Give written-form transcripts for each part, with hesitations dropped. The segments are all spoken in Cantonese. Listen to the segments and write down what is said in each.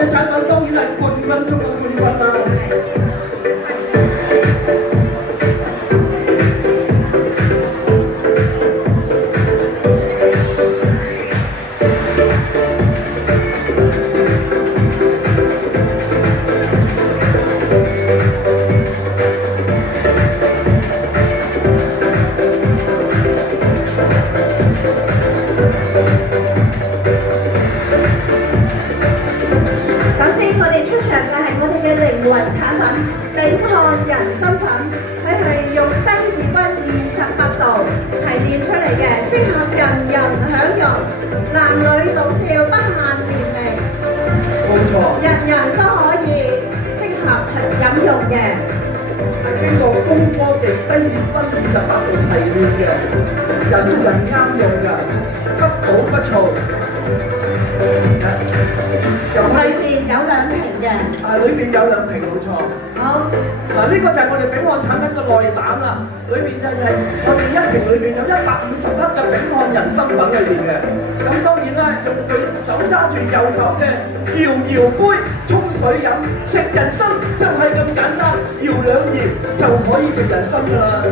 嘅產品當然係冠軍中嘅冠軍啦。靈魂產品頂漢人參粉，佢係用低熱溫28度提煉出嚟嘅，適合人人享用，男女老少不限年齡，冇錯，人人都可以適合飲用嘅。係經過高科技低熱溫28度提煉嘅，人人啱用嘅，不補不燥。裏邊有2瓶嘅，裏邊有2瓶，冇錯。好，嗱，呢個就係我哋丙漢產品嘅內膽啦。裏邊就係我哋1瓶裏邊有150克嘅丙漢人參粉裏邊嘅。咁當然啦，用佢手揸住右手嘅搖搖杯沖水飲，食人參就係咁簡單，搖2搖就可以食人參㗎啦。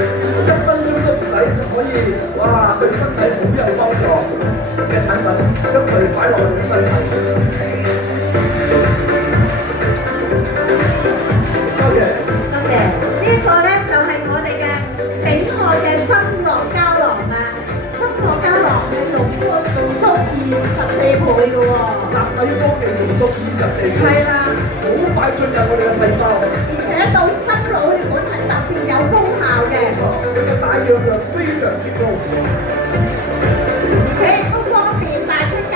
1分鐘都唔使就可以，哇！對身體好有幫助嘅產品，將佢擺落我哋身體。多謝。呢一個咧就係我哋嘅丙漢嘅參樂膠囊啊，參樂膠囊嘅濃縮24倍嘅喎。納米科技濃縮24倍。係啦。好快進入我哋嘅細胞。而且到心腦血管係特別有功效嘅。冇錯，佢嘅帶氧量非常之高。而且都方便帶出街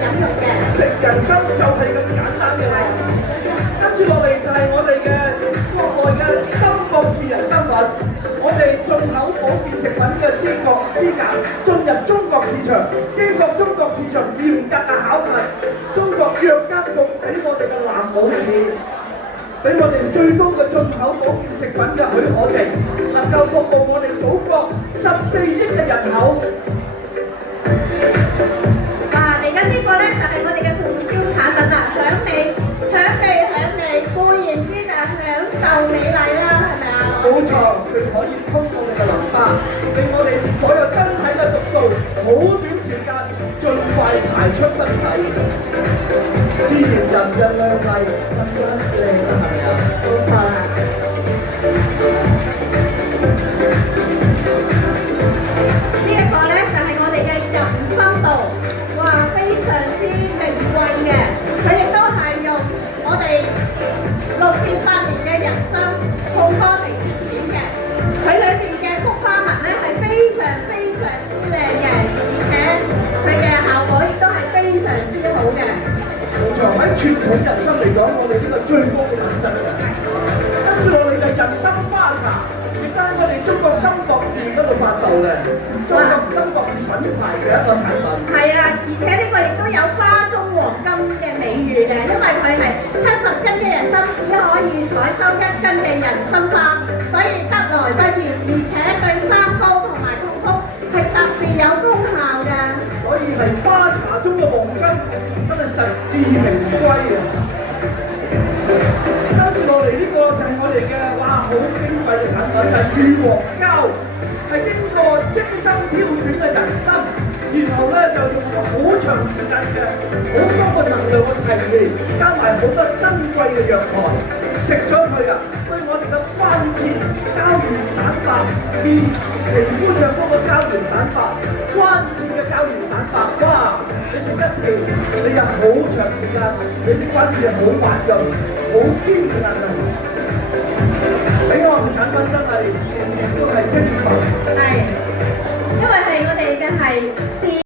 飲用嘅。食人參就係咁簡單嘅啦。跟住落嚟就係我哋嘅國內嘅森博士人參粉，我哋進口保健食品嘅資格進入中國市場，經過中國市場嚴格嘅考核，中國藥監局俾我哋嘅藍帽子，俾我哋最高嘅進口保健食品嘅許可證，能夠服務我哋祖國14億嘅人口。嚟緊呢個咧就係我哋嘅促銷產品啦，享美，固然之就係享受美麗啦，係咪啊？冇錯，佢可以通過我哋嘅淋巴，令我哋所有身體嘅毒素好短時間盡快排出身體，自然人嘅靚麗更加靚啦，係咪啊？冇錯啦。呢一個咧就係我哋嘅人參道，哇，非常之名貴嘅，佢亦都係用我哋6至8年嘅人參烘乾嚟切片嘅，佢裏邊嘅菊花紋咧係非常之靚嘅，而且佢嘅效果亦都係非常之好嘅。冇錯，喺傳統人參嚟講，我哋呢個最高嘅品質嘅。跟住落嚟就人參花茶，亦都喺我哋中國森博士嗰度發售嘅，中國森博士品牌嘅一個產品。係啊，而且呢個亦都有花中黃金嘅美譽嘅，因為佢係70斤嘅人參只可以採收1斤嘅人參花，所以得來不易，而且對三高同埋痛風係特別有功效嘅。所以係花茶中嘅黃金，真係實至名歸啊！跟住落嚟呢個就係我哋嘅哇好矜貴嘅產品，就係乳黃膠，係經過精心挑選嘅人參，然後咧就用咗好長時間嘅好多個能量嘅提煉，加埋好多珍貴嘅藥材，食咗佢啊，對我哋嘅關節膠原蛋白、皮膚上嗰個膠原蛋白、關節嘅膠原蛋白，哇！你食一條，你有好長時間，你啲關節係好滑潤、好堅韌啊！